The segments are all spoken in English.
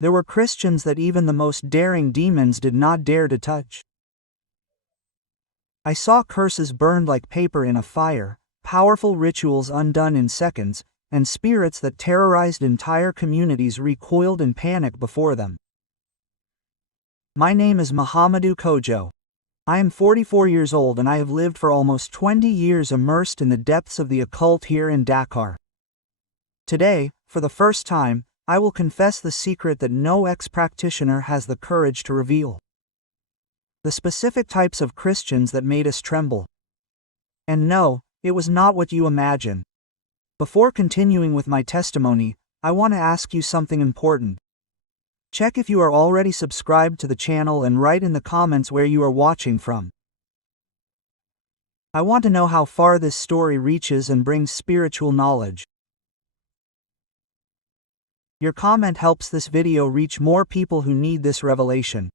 There were Christians that even the most daring demons did not dare to touch. I saw curses burned like paper in a fire, powerful rituals undone in seconds, and spirits that terrorized entire communities recoiled in panic before them. My name is Muhammadu Kojo. I am 44 years old and I have lived for almost 20 years immersed in the depths of the occult here in Dakar. Today, for the first time, I will confess the secret that no ex-practitioner has the courage to reveal. The specific types of Christians that made us tremble. And no, it was not what you imagine. Before continuing with my testimony, I want to ask you something important. Check if you are already subscribed to the channel and write in the comments where you are watching from. I want to know how far this story reaches and brings spiritual knowledge. Your comment helps this video reach more people who need this revelation.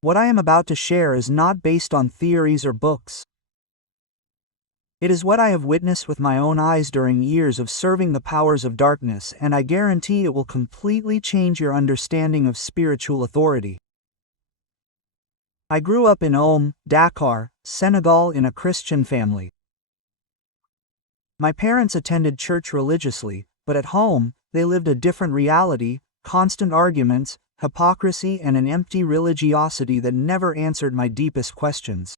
What I am about to share is not based on theories or books. It is what I have witnessed with my own eyes during years of serving the powers of darkness, and I guarantee it will completely change your understanding of spiritual authority. I grew up in Dakar, Senegal in a Christian family. My parents attended church religiously, but at home, they lived a different reality, constant arguments, hypocrisy and an empty religiosity that never answered my deepest questions.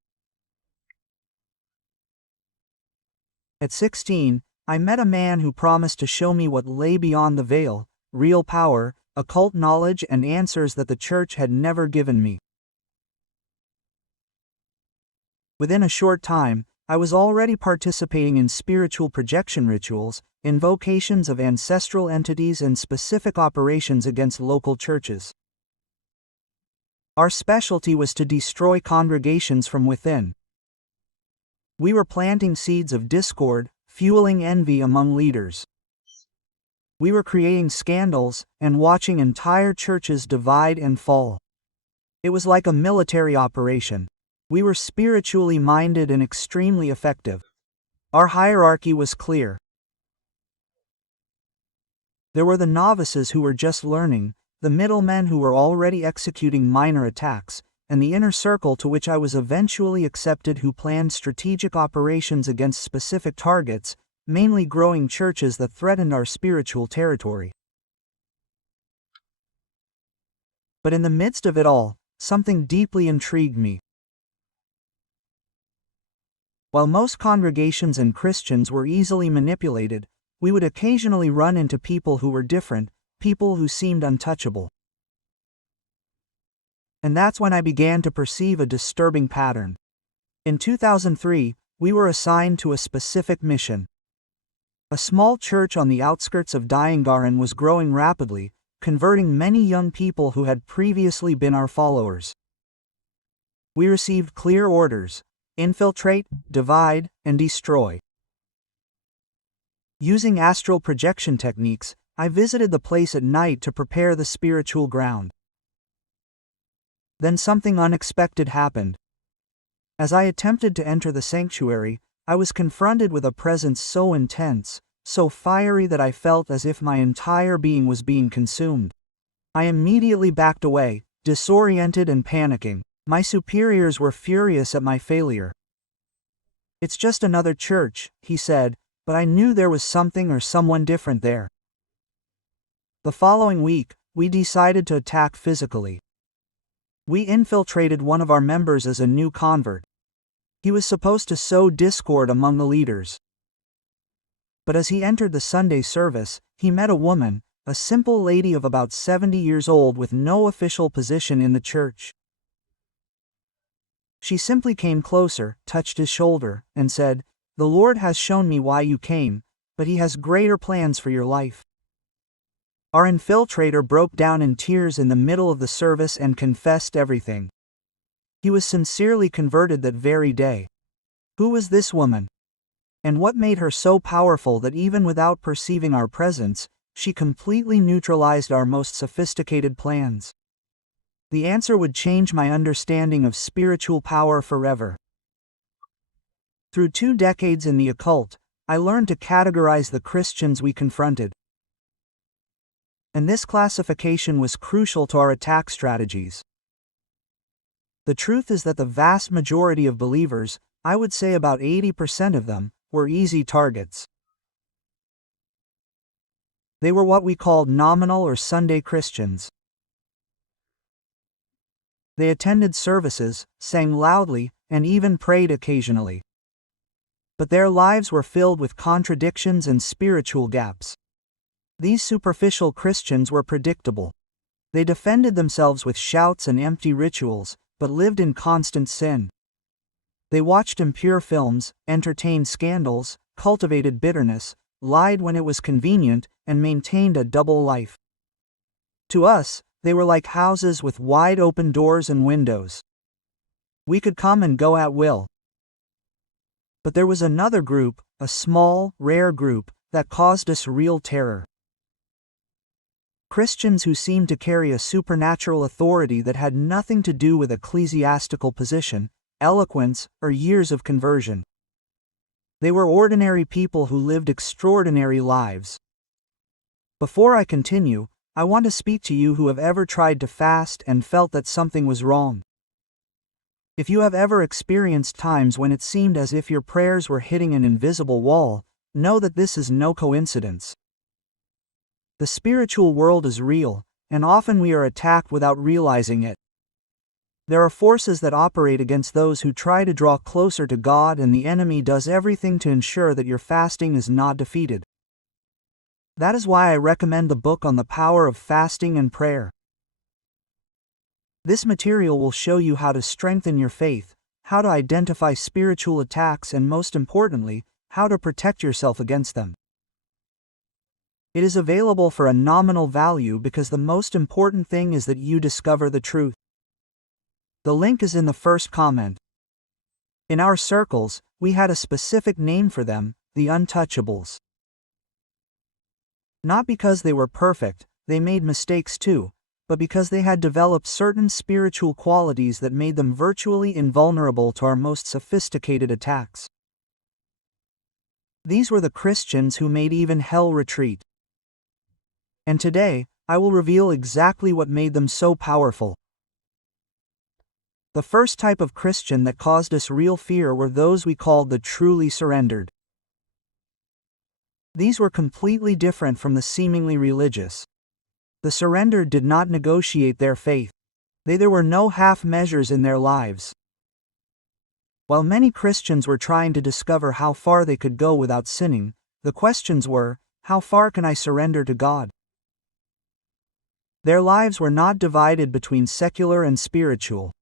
At 16, I met a man who promised to show me what lay beyond the veil, real power, occult knowledge and answers that the church had never given me. Within a short time, I was already participating in spiritual projection rituals, invocations of ancestral entities and specific operations against local churches. Our specialty was to destroy congregations from within. We were planting seeds of discord, fueling envy among leaders. We were creating scandals and watching entire churches divide and fall. It was like a military operation. We were spiritually minded and extremely effective. Our hierarchy was clear. There were the novices who were just learning, the middlemen who were already executing minor attacks, and the inner circle to which I was eventually accepted who planned strategic operations against specific targets, mainly growing churches that threatened our spiritual territory. But in the midst of it all, something deeply intrigued me. While most congregations and Christians were easily manipulated, we would occasionally run into people who were different, people who seemed untouchable. And that's when I began to perceive a disturbing pattern. In 2003, we were assigned to a specific mission. A small church on the outskirts of Diangaran was growing rapidly, converting many young people who had previously been our followers. We received clear orders: infiltrate, divide, and destroy. Using astral projection techniques, I visited the place at night to prepare the spiritual ground. Then something unexpected happened. As I attempted to enter the sanctuary, I was confronted with a presence so intense, so fiery that I felt as if my entire being was being consumed. I immediately backed away, disoriented and panicking. My superiors were furious at my failure. "It's just another church," he said, but I knew there was something or someone different there. The following week, we decided to attack physically. We infiltrated one of our members as a new convert. He was supposed to sow discord among the leaders. But as he entered the Sunday service, he met a woman, a simple lady of about 70 years old with no official position in the church. She simply came closer, touched his shoulder, and said, "The Lord has shown me why you came, but He has greater plans for your life." Our infiltrator broke down in tears in the middle of the service and confessed everything. He was sincerely converted that very day. Who was this woman? And what made her so powerful that even without perceiving our presence, she completely neutralized our most sophisticated plans? The answer would change my understanding of spiritual power forever. Through 2 decades in the occult, I learned to categorize the Christians we confronted. and this classification was crucial to our attack strategies. The truth is that the vast majority of believers, I would say about 80% of them, were easy targets. They were what we called nominal or Sunday Christians. They attended services, sang loudly, and even prayed occasionally. But their lives were filled with contradictions and spiritual gaps. These superficial Christians were predictable. They defended themselves with shouts and empty rituals, but lived in constant sin. They watched impure films, entertained scandals, cultivated bitterness, lied when it was convenient, and maintained a double life. To us, they were like houses with wide open doors and windows. We could come and go at will. But there was another group, a small, rare group, that caused us real terror. Christians who seemed to carry a supernatural authority that had nothing to do with ecclesiastical position, eloquence, or years of conversion. They were ordinary people who lived extraordinary lives. Before I continue, I want to speak to you who have ever tried to fast and felt that something was wrong. If you have ever experienced times when it seemed as if your prayers were hitting an invisible wall, know that this is no coincidence. The spiritual world is real, and often we are attacked without realizing it. There are forces that operate against those who try to draw closer to God, and the enemy does everything to ensure that your fasting is not defeated. That is why I recommend the book on the power of fasting and prayer. This material will show you how to strengthen your faith, how to identify spiritual attacks, and most importantly, how to protect yourself against them. It is available for a nominal value because the most important thing is that you discover the truth. The link is in the first comment. In our circles, we had a specific name for them, the untouchables. Not because they were perfect, they made mistakes too, but because they had developed certain spiritual qualities that made them virtually invulnerable to our most sophisticated attacks. These were the Christians who made even hell retreat. And today, I will reveal exactly what made them so powerful. The first type of Christian that caused us real fear were those we called the truly surrendered. These were completely different from the seemingly religious. The surrendered did not negotiate their faith. There were no half measures in their lives. While many Christians were trying to discover how far they could go without sinning, the questions were, how far can I surrender to God? Their lives were not divided between secular and spiritual.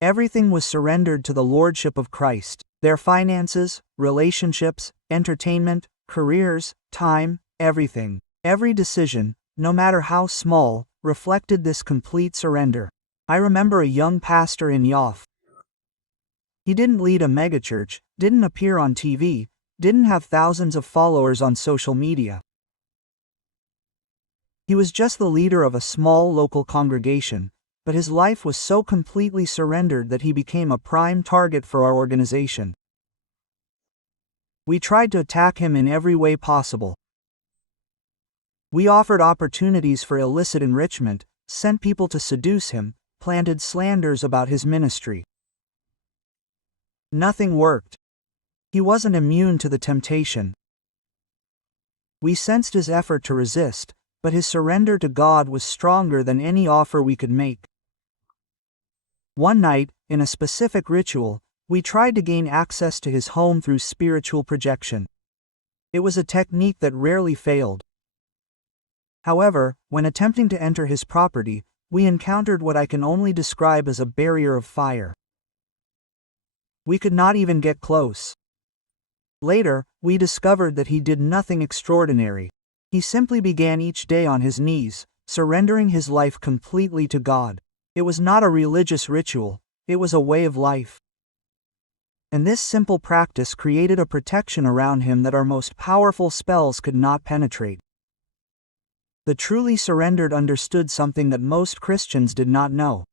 Everything was surrendered to the Lordship of Christ. Their finances, relationships, entertainment, careers, time, everything. Every decision, no matter how small, reflected this complete surrender. I remember a young pastor in Yoff. He didn't lead a megachurch, didn't appear on TV, didn't have thousands of followers on social media. He was just the leader of a small local congregation, but his life was so completely surrendered that he became a prime target for our organization. We tried to attack him in every way possible. We offered opportunities for illicit enrichment, sent people to seduce him, planted slanders about his ministry. Nothing worked. He wasn't immune to the temptation. We sensed his effort to resist, but his surrender to God was stronger than any offer we could make. One night, in a specific ritual, we tried to gain access to his home through spiritual projection. It was a technique that rarely failed. However, when attempting to enter his property, we encountered what I can only describe as a barrier of fire. We could not even get close. Later, we discovered that he did nothing extraordinary. He simply began each day on his knees, surrendering his life completely to God. It was not a religious ritual, it was a way of life. And this simple practice created a protection around him that our most powerful spells could not penetrate. The truly surrendered understood something that most Christians did not know.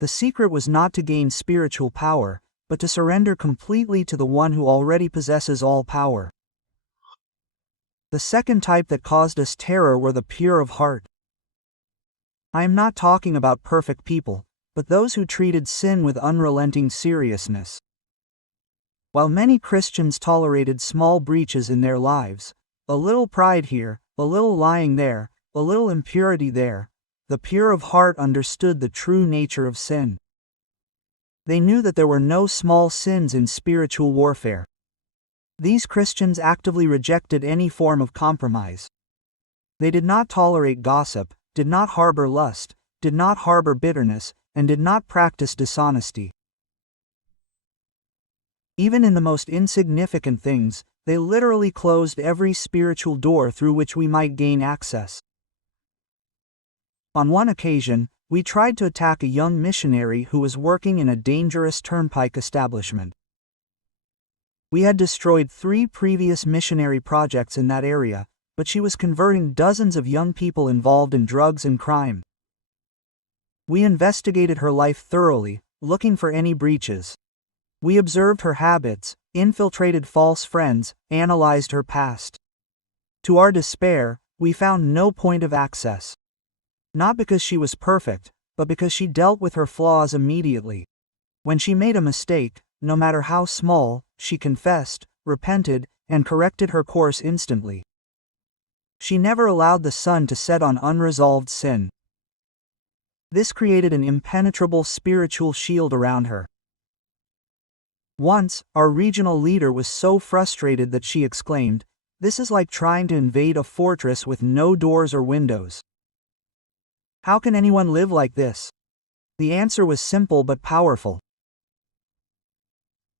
The secret was not to gain spiritual power, but to surrender completely to the one who already possesses all power. The second type that caused us terror were the pure of heart. I am not talking about perfect people, but those who treated sin with unrelenting seriousness. While many Christians tolerated small breaches in their lives, a little pride here, a little lying there, a little impurity there, the pure of heart understood the true nature of sin. They knew that there were no small sins in spiritual warfare. These Christians actively rejected any form of compromise. They did not tolerate gossip, did not harbor lust, did not harbor bitterness, and did not practice dishonesty. Even in the most insignificant things, they literally closed every spiritual door through which we might gain access. On one occasion, we tried to attack a young missionary who was working in a dangerous turnpike establishment. We had destroyed 3 previous missionary projects in that area, but she was converting dozens of young people involved in drugs and crime. We investigated her life thoroughly, looking for any breaches. We observed her habits, infiltrated false friends, analyzed her past. To our despair, we found no point of access. Not because she was perfect, but because she dealt with her flaws immediately. When she made a mistake, no matter how small, she confessed, repented, and corrected her course instantly. She never allowed the sun to set on unresolved sin. This created an impenetrable spiritual shield around her. Once, our regional leader was so frustrated that she exclaimed, "This is like trying to invade a fortress with no doors or windows. How can anyone live like this?" The answer was simple but powerful.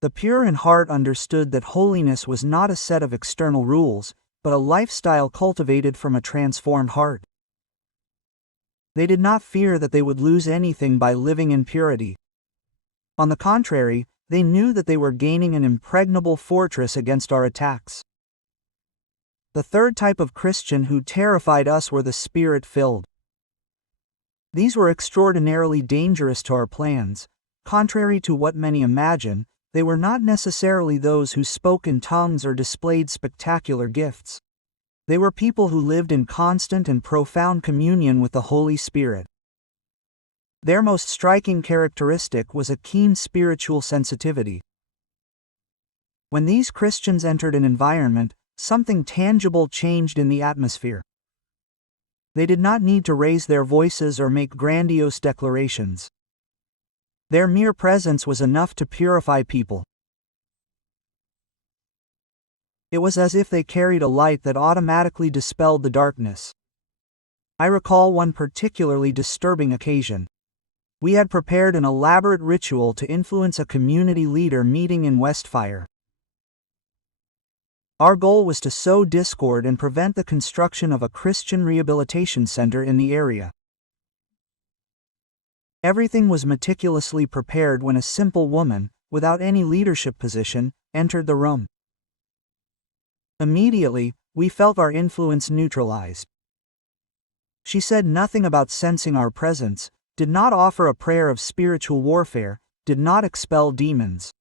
The pure in heart understood that holiness was not a set of external rules, but a lifestyle cultivated from a transformed heart. They did not fear that they would lose anything by living in purity. On the contrary, they knew that they were gaining an impregnable fortress against our attacks. The third type of Christian who terrified us were the Spirit-filled. These were extraordinarily dangerous to our plans. Contrary to what many imagine, they were not necessarily those who spoke in tongues or displayed spectacular gifts. They were people who lived in constant and profound communion with the Holy Spirit. Their most striking characteristic was a keen spiritual sensitivity. When these Christians entered an environment, something tangible changed in the atmosphere. They did not need to raise their voices or make grandiose declarations. Their mere presence was enough to purify people. It was as if they carried a light that automatically dispelled the darkness. I recall one particularly disturbing occasion. We had prepared an elaborate ritual to influence a community leader meeting in Westfire. Our goal was to sow discord and prevent the construction of a Christian rehabilitation center in the area. Everything was meticulously prepared when a simple woman, without any leadership position, entered the room. Immediately, we felt our influence neutralized. She said nothing about sensing our presence, did not offer a prayer of spiritual warfare, did not expel demons.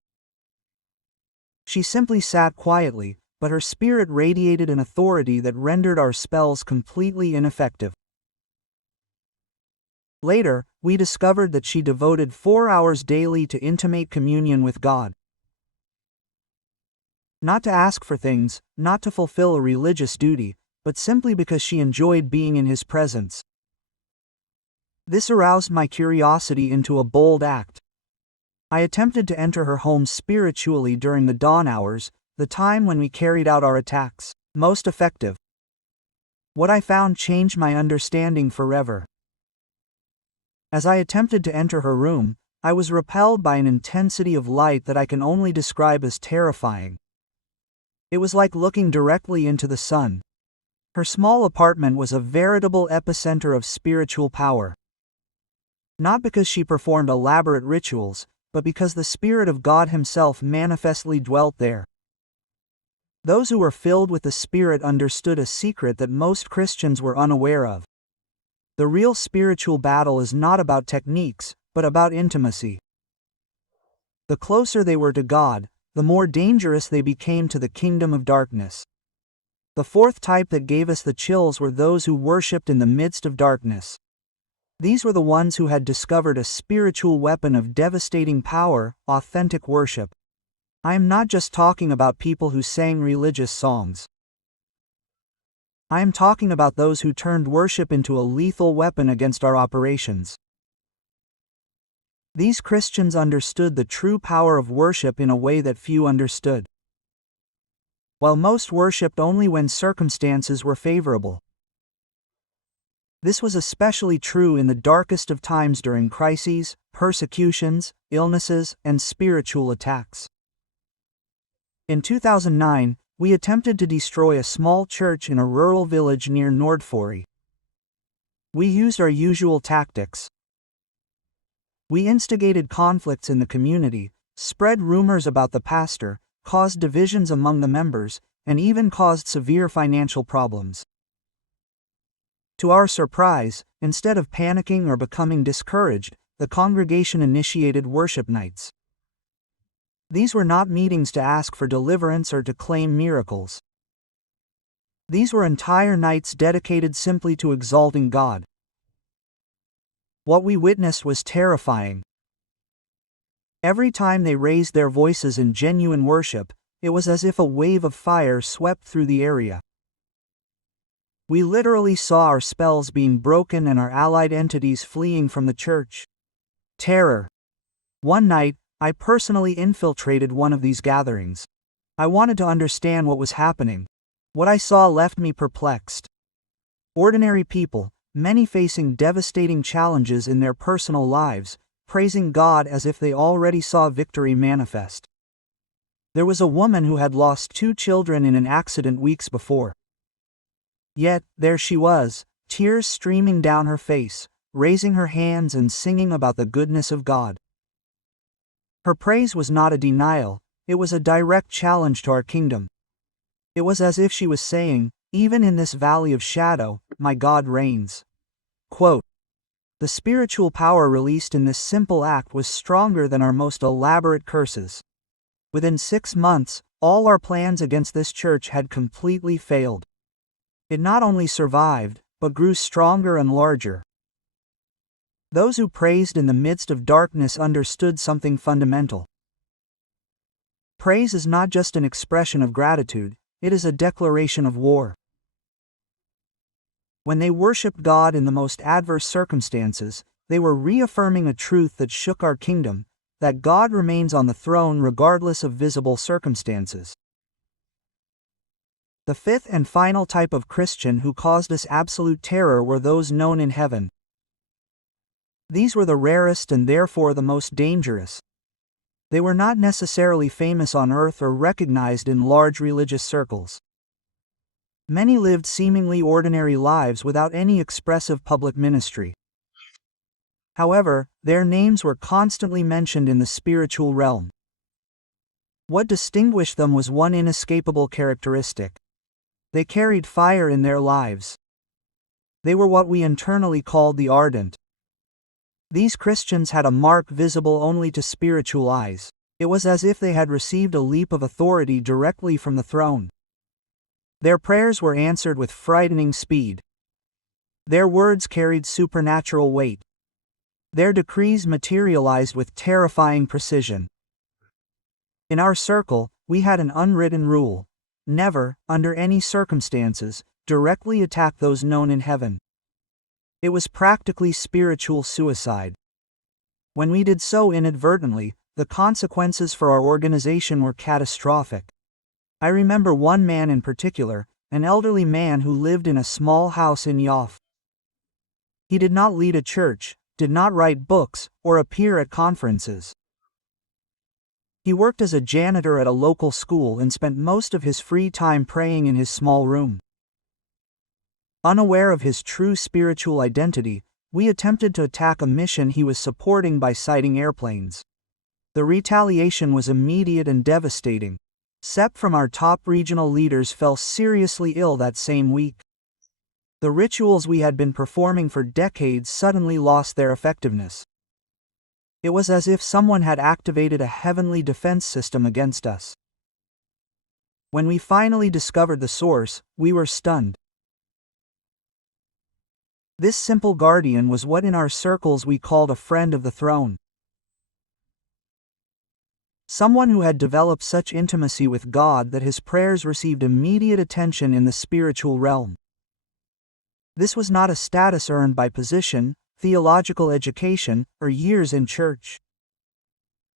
She simply sat quietly, but her spirit radiated an authority that rendered our spells completely ineffective. Later, we discovered that she devoted 4 hours daily to intimate communion with God. Not to ask for things, not to fulfill a religious duty, but simply because she enjoyed being in His presence. This aroused my curiosity into a bold act. I attempted to enter her home spiritually during the dawn hours, the time when we carried out our attacks, most effective. What I found changed my understanding forever. As I attempted to enter her room, I was repelled by an intensity of light that I can only describe as terrifying. It was like looking directly into the sun. Her small apartment was a veritable epicenter of spiritual power. Not because she performed elaborate rituals, but because the Spirit of God Himself manifestly dwelt there. Those who were filled with the Spirit understood a secret that most Christians were unaware of. The real spiritual battle is not about techniques, but about intimacy. The closer they were to God, the more dangerous they became to the kingdom of darkness. The fourth type that gave us the chills were those who worshipped in the midst of darkness. These were the ones who had discovered a spiritual weapon of devastating power, authentic worship. I am not just talking about people who sang religious songs. I am talking about those who turned worship into a lethal weapon against our operations. These Christians understood the true power of worship in a way that few understood. While most worshipped only when circumstances were favorable. This was especially true in the darkest of times during crises, persecutions, illnesses, and spiritual attacks. In 2009, we attempted to destroy a small church in a rural village near Nordfjord. We used our usual tactics. We instigated conflicts in the community, spread rumors about the pastor, caused divisions among the members, and even caused severe financial problems. To our surprise, instead of panicking or becoming discouraged, the congregation initiated worship nights. These were not meetings to ask for deliverance or to claim miracles. These were entire nights dedicated simply to exalting God. What we witnessed was terrifying. Every time they raised their voices in genuine worship, it was as if a wave of fire swept through the area. We literally saw our spells being broken and our allied entities fleeing from the church. Terror. One night, I personally infiltrated one of these gatherings. I wanted to understand what was happening. What I saw left me perplexed. Ordinary people, many facing devastating challenges in their personal lives, praising God as if they already saw victory manifest. There was a woman who had lost 2 children in an accident weeks before. Yet, there she was, tears streaming down her face, raising her hands and singing about the goodness of God. Her praise was not a denial, it was a direct challenge to our kingdom. It was as if she was saying, even in this valley of shadow, my God reigns. Quote, the spiritual power released in this simple act was stronger than our most elaborate curses. Within 6 months, all our plans against this church had completely failed. It not only survived, but grew stronger and larger. Those who praised in the midst of darkness understood something fundamental. Praise is not just an expression of gratitude, it is a declaration of war. When they worshiped God in the most adverse circumstances, they were reaffirming a truth that shook our kingdom, that God remains on the throne regardless of visible circumstances. The fifth and final type of Christian who caused us absolute terror were those known in heaven. These were the rarest and therefore the most dangerous. They were not necessarily famous on earth or recognized in large religious circles. Many lived seemingly ordinary lives without any expressive public ministry. However, their names were constantly mentioned in the spiritual realm. What distinguished them was one inescapable characteristic. They carried fire in their lives. They were what we internally called the ardent. These Christians had a mark visible only to spiritual eyes. It was as if they had received a leap of authority directly from the throne. Their prayers were answered with frightening speed. Their words carried supernatural weight. Their decrees materialized with terrifying precision. In our circle, we had an unwritten rule: never, under any circumstances, directly attack those known in heaven. It was practically spiritual suicide. When we did so inadvertently, the consequences for our organization were catastrophic. I remember one man in particular, an elderly man who lived in a small house in Yoff. He did not lead a church, did not write books, or appear at conferences. He worked as a janitor at a local school and spent most of his free time praying in his small room. Unaware of his true spiritual identity, we attempted to attack a mission he was supporting by sighting airplanes. The retaliation was immediate and devastating. Sepp from our top regional leaders fell seriously ill that same week. The rituals we had been performing for decades suddenly lost their effectiveness. It was as if someone had activated a heavenly defense system against us. When we finally discovered the source, we were stunned. This simple guardian was what in our circles we called a friend of the throne. Someone who had developed such intimacy with God that his prayers received immediate attention in the spiritual realm. This was not a status earned by position, theological education, or years in church.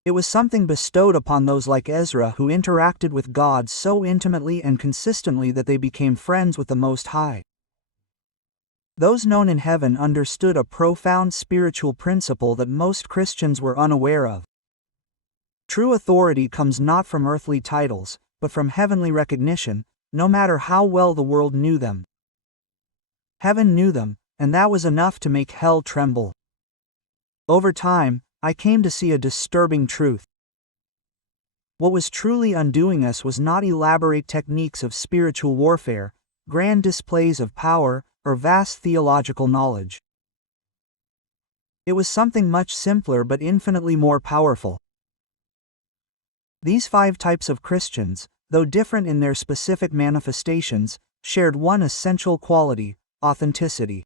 It was something bestowed upon those like Ezra who interacted with God so intimately and consistently that they became friends with the Most High. Those known in heaven understood a profound spiritual principle that most Christians were unaware of. True authority comes not from earthly titles, but from heavenly recognition, no matter how well the world knew them. Heaven knew them, and that was enough to make hell tremble. Over time, I came to see a disturbing truth. What was truly undoing us was not elaborate techniques of spiritual warfare, grand displays of power, or vast theological knowledge. It was something much simpler but infinitely more powerful. These 5 types of Christians, though different in their specific manifestations, shared one essential quality: authenticity.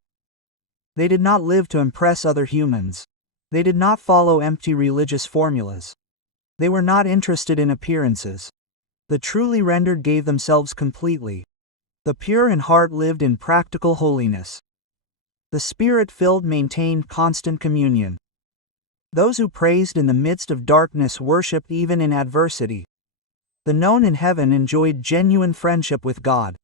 They did not live to impress other humans. They did not follow empty religious formulas. They were not interested in appearances. The truly rendered gave themselves completely. The pure in heart lived in practical holiness. The Spirit-filled maintained constant communion. Those who praised in the midst of darkness worshipped even in adversity. The known in heaven enjoyed genuine friendship with God.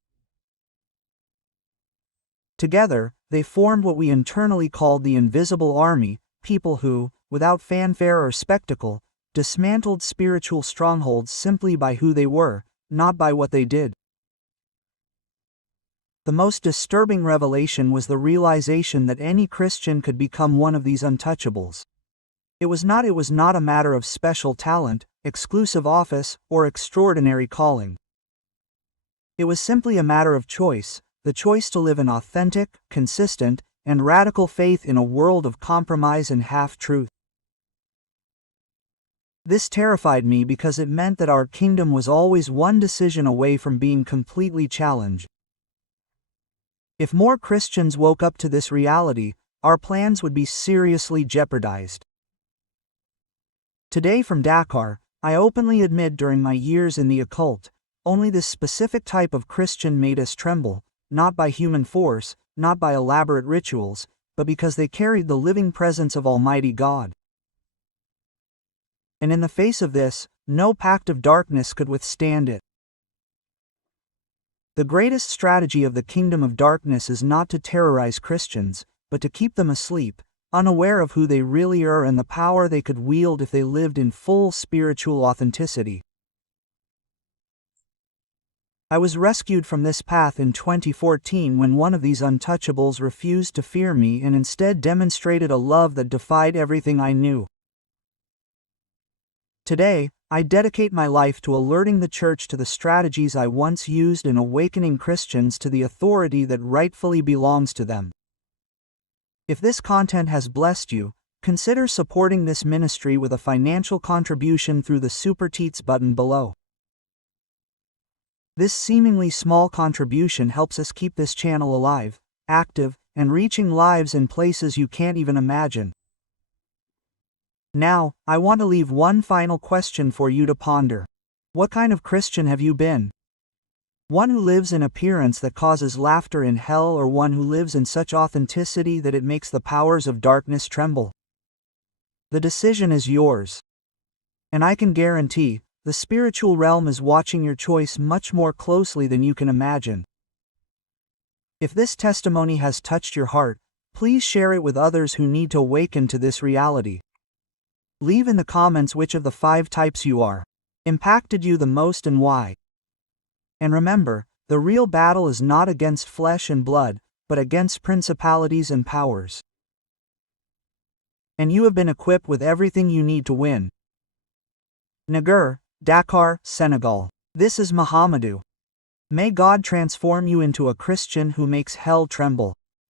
Together, they formed what we internally called the invisible army, people who, without fanfare or spectacle, dismantled spiritual strongholds simply by who they were, not by what they did. The most disturbing revelation was the realization that any Christian could become one of these untouchables. It was not a matter of special talent, exclusive office, or extraordinary calling. It was simply a matter of choice, the choice to live an authentic, consistent, and radical faith in a world of compromise and half-truth. This terrified me because it meant that our kingdom was always one decision away from being completely challenged. If more Christians woke up to this reality, our plans would be seriously jeopardized. Today from Dakar, I openly admit during my years in the occult, only this specific type of Christian made us tremble, not by human force, not by elaborate rituals, but because they carried the living presence of Almighty God. And in the face of this, no pact of darkness could withstand it. The greatest strategy of the kingdom of darkness is not to terrorize Christians, but to keep them asleep, unaware of who they really are and the power they could wield if they lived in full spiritual authenticity. I was rescued from this path in 2014 when one of these untouchables refused to fear me and instead demonstrated a love that defied everything I knew. Today, I dedicate my life to alerting the church to the strategies I once used and awakening Christians to the authority that rightfully belongs to them. If this content has blessed you, consider supporting this ministry with a financial contribution through the Super Teats button below. This seemingly small contribution helps us keep this channel alive, active, and reaching lives in places you can't even imagine. Now, I want to leave one final question for you to ponder. What kind of Christian have you been? One who lives in appearance that causes laughter in hell, or one who lives in such authenticity that it makes the powers of darkness tremble? The decision is yours. And I can guarantee, the spiritual realm is watching your choice much more closely than you can imagine. If this testimony has touched your heart, please share it with others who need to awaken to this reality. Leave in the comments which of the 5 types you are impacted you the most and why. And remember, the real battle is not against flesh and blood, but against principalities and powers. And you have been equipped with everything you need to win. Niger, Dakar, Senegal. This is Muhammadu. May God transform you into a Christian who makes hell tremble.